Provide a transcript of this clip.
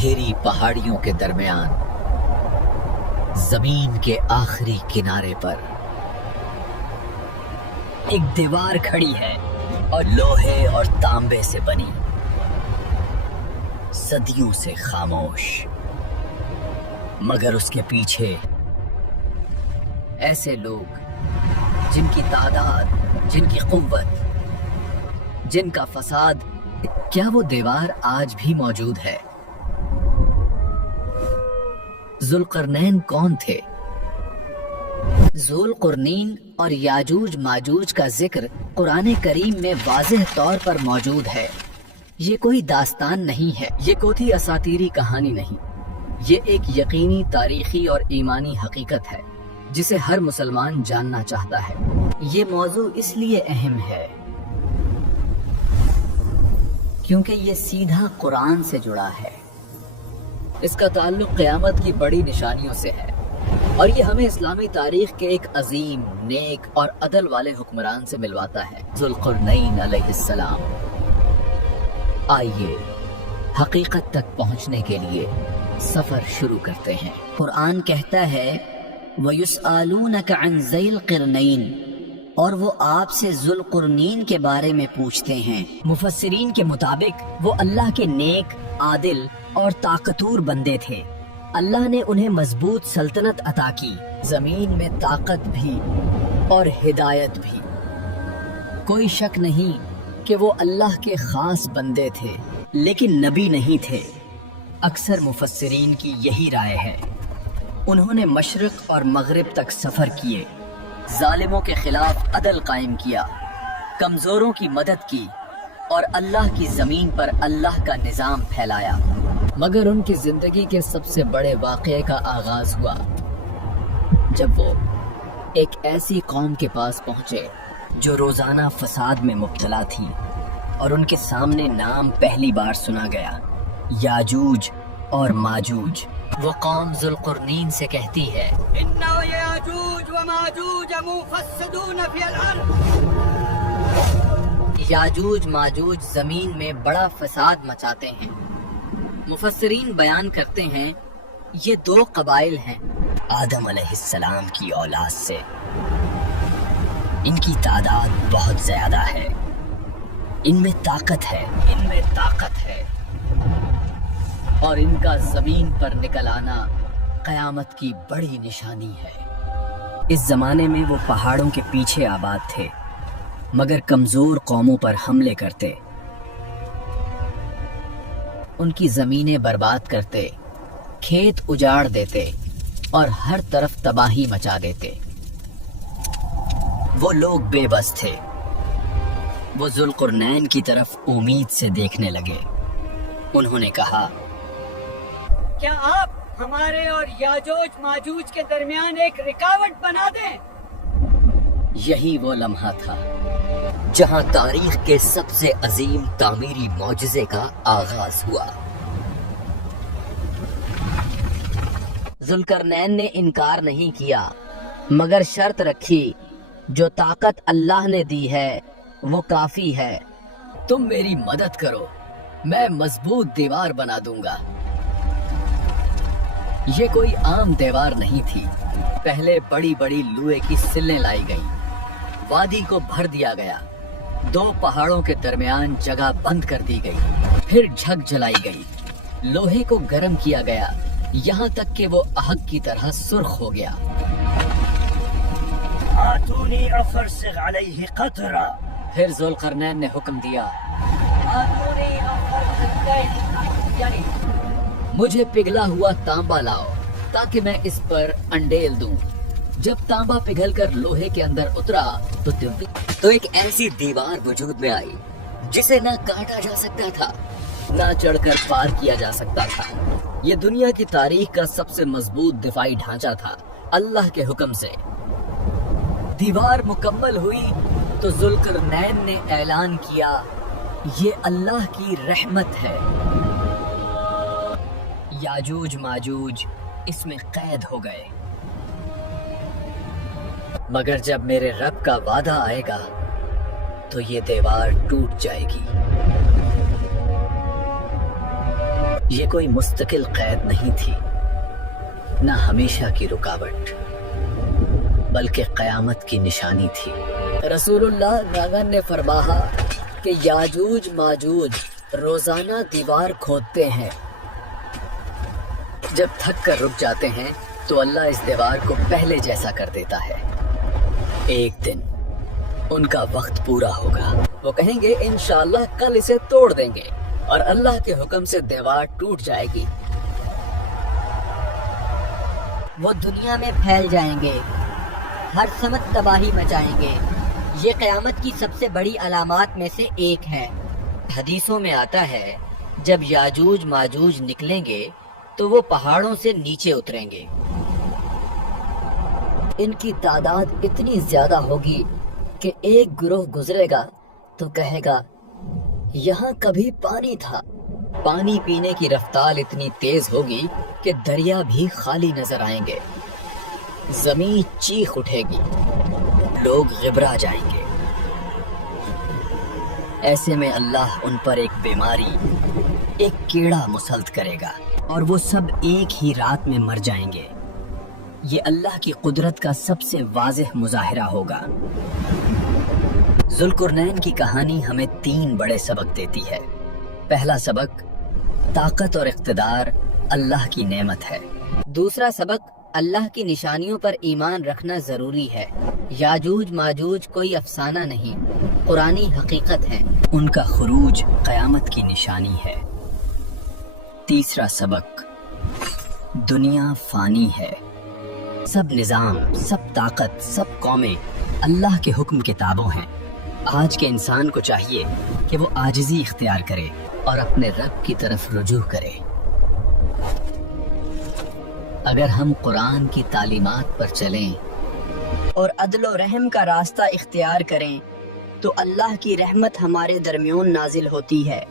اندھیری پہاڑیوں کے درمیان زمین کے آخری کنارے پر ایک دیوار کھڑی ہے اور لوہے اور تانبے سے بنی، صدیوں سے خاموش، مگر اس کے پیچھے ایسے لوگ جن کی تعداد، جن کی قوت، جن کا فساد۔ کیا وہ دیوار آج بھی موجود ہے؟ ذوالقرنین کون تھے؟ ذوالقرنین اور یاجوج ماجوج کا ذکر قرآن کریم میں واضح طور پر موجود ہے۔ یہ کوئی داستان نہیں ہے، یہ کوئی اساطیری کہانی نہیں، یہ ایک یقینی تاریخی اور ایمانی حقیقت ہے جسے ہر مسلمان جاننا چاہتا ہے۔ یہ موضوع اس لیے اہم ہے کیونکہ یہ سیدھا قرآن سے جڑا ہے، اس کا تعلق قیامت کی بڑی نشانیوں سے ہے، اور یہ ہمیں اسلامی تاریخ کے ایک عظیم، نیک اور عدل والے حکمران سے ملواتا ہے، ذوالقرنین علیہ السلام۔ آئیے حقیقت تک پہنچنے کے لیے سفر شروع کرتے ہیں۔ قرآن کہتا ہے وَيُسْأَلُونَكَ عَنْ ذِي الْقَرْنَيْنِ، اور وہ آپ سے ذوالقرنین کے بارے میں پوچھتے ہیں۔ مفسرین کے مطابق وہ اللہ کے نیک، عادل اور طاقتور بندے تھے۔ اللہ نے انہیں مضبوط سلطنت عطا کی، زمین میں طاقت بھی اور ہدایت بھی۔ کوئی شک نہیں کہ وہ اللہ کے خاص بندے تھے، لیکن نبی نہیں تھے۔ اکثر مفسرین کی یہی رائے ہے۔ انہوں نے مشرق اور مغرب تک سفر کیے، ظالموں کے خلاف عدل قائم کیا، کمزوروں کی مدد کی، اور اللہ کی زمین پر اللہ کا نظام پھیلایا۔ مگر ان کی زندگی کے سب سے بڑے واقعے کا آغاز ہوا جب وہ ایک ایسی قوم کے پاس پہنچے جو روزانہ فساد میں مبتلا تھی، اور ان کے سامنے نام پہلی بار سنا گیا، یاجوج اور ماجوج۔ وہ قوم ذوالقرنین سے کہتی ہے اِنَّ یاجوج وماجوج مفسدون فی الارض، یاجوج ماجوج زمین میں بڑا فساد مچاتے ہیں۔ مفسرین بیان کرتے ہیں یہ دو قبائل ہیں آدم علیہ السلام کی اولاد سے، ان کی تعداد بہت زیادہ ہے، ان میں طاقت ہے، اور ان کا زمین پر نکل آنا قیامت کی بڑی نشانی ہے۔ اس زمانے میں وہ پہاڑوں کے پیچھے آباد تھے، مگر کمزور قوموں پر حملے کرتے، ان کی زمینیں برباد کرتے، کھیت اجاڑ دیتے اور ہر طرف تباہی مچا دیتے۔ وہ لوگ بے بس تھے۔ وہ ذوالقرنین کی طرف امید سے دیکھنے لگے۔ انہوں نے کہا کیا آپ ہمارے اور یاجوج ماجوج کے درمیان ایک رکاوٹ بنا دیں؟ یہی وہ لمحہ تھا جہاں تاریخ کے سب سے عظیم تعمیری معجزے کا آغاز ہوا۔ ذوالقرنین نے انکار نہیں کیا، مگر شرط رکھی جو طاقت اللہ نے دی ہے وہ کافی ہے، تم میری مدد کرو، میں مضبوط دیوار بنا دوں گا۔ یہ کوئی عام دیوار نہیں تھی۔ پہلے بڑی بڑی لوہے کی سلیں لائی گئیں، وادی کو بھر دیا گیا، دو پہاڑوں کے درمیان جگہ بند کر دی گئی، پھر جھگ جلائی گئی، لوہے کو گرم کیا گیا یہاں تک کہ وہ آگ کی طرح سرخ ہو گیا۔ آتونی افرسغ علیہ قطرہ، پھر ذوالقرنین نے حکم دیا آتونی افرسغ یعنی مجھے پگھلا ہوا تانبا لاؤ تاکہ میں اس پر انڈیل دوں۔ جب تانبا پگھل کر لوہے کے اندر اترا تو ایک ایسی دیوار وجود میں آئی جسے نہ کاٹا جا سکتا تھا، نہ چڑھ کر پار کیا جا سکتا تھا۔ یہ دنیا کی تاریخ کا سب سے مضبوط دفاعی ڈھانچہ تھا۔ اللہ کے حکم سے دیوار مکمل ہوئی تو ذوالقرنین نے اعلان کیا یہ اللہ کی رحمت ہے۔ یاجوج ماجوج اس میں قید ہو گئے، مگر جب میرے رب کا وعدہ آئے گا تو یہ دیوار ٹوٹ جائے گی۔ یہ کوئی مستقل قید نہیں تھی، نہ ہمیشہ کی رکاوٹ، بلکہ قیامت کی نشانی تھی۔ رسول اللہ ناگن نے فرمایا کہ یاجوج ماجوج روزانہ دیوار کھودتے ہیں، جب تھک کر رک جاتے ہیں تو اللہ اس دیوار کو پہلے جیسا کر دیتا ہے۔ ایک دن ان کا وقت پورا ہوگا، وہ کہیں گے انشاءاللہ کل اسے توڑ دیں گے، اور اللہ کے حکم سے دیوار ٹوٹ جائے گی۔ وہ دنیا میں پھیل جائیں گے، ہر سمت تباہی مچائیں گے۔ یہ قیامت کی سب سے بڑی علامات میں سے ایک ہے۔ حدیثوں میں آتا ہے جب یاجوج ماجوج نکلیں گے تو وہ پہاڑوں سے نیچے اتریں گے۔ ان کی تعداد اتنی زیادہ ہوگی کہ ایک گروہ گزرے گا تو کہے گا یہاں کبھی پانی تھا۔ پانی پینے کی رفتار اتنی تیز ہوگی کہ دریا بھی خالی نظر آئیں گے، زمین چیخ اٹھے گی، لوگ گھبرا جائیں گے۔ ایسے میں اللہ ان پر ایک بیماری، ایک کیڑا مسلط کرے گا اور وہ سب ایک ہی رات میں مر جائیں گے۔ یہ اللہ کی قدرت کا سب سے واضح مظاہرہ ہوگا۔ ذوالقرنین کی کہانی ہمیں 3 بڑے سبق دیتی ہے۔ پہلا سبق، طاقت اور اقتدار اللہ کی نعمت ہے۔ دوسرا سبق، اللہ کی نشانیوں پر ایمان رکھنا ضروری ہے۔ یاجوج ماجوج کوئی افسانہ نہیں، قرآنی حقیقت ہے۔ ان کا خروج قیامت کی نشانی ہے۔ تیسرا سبق، دنیا فانی ہے۔ سب نظام، سب طاقت، سب قومیں اللہ کے حکم کے تابع ہیں۔ آج کے انسان کو چاہیے کہ وہ عاجزی اختیار کرے اور اپنے رب کی طرف رجوع کرے۔ اگر ہم قرآن کی تعلیمات پر چلیں اور عدل و رحم کا راستہ اختیار کریں تو اللہ کی رحمت ہمارے درمیان نازل ہوتی ہے۔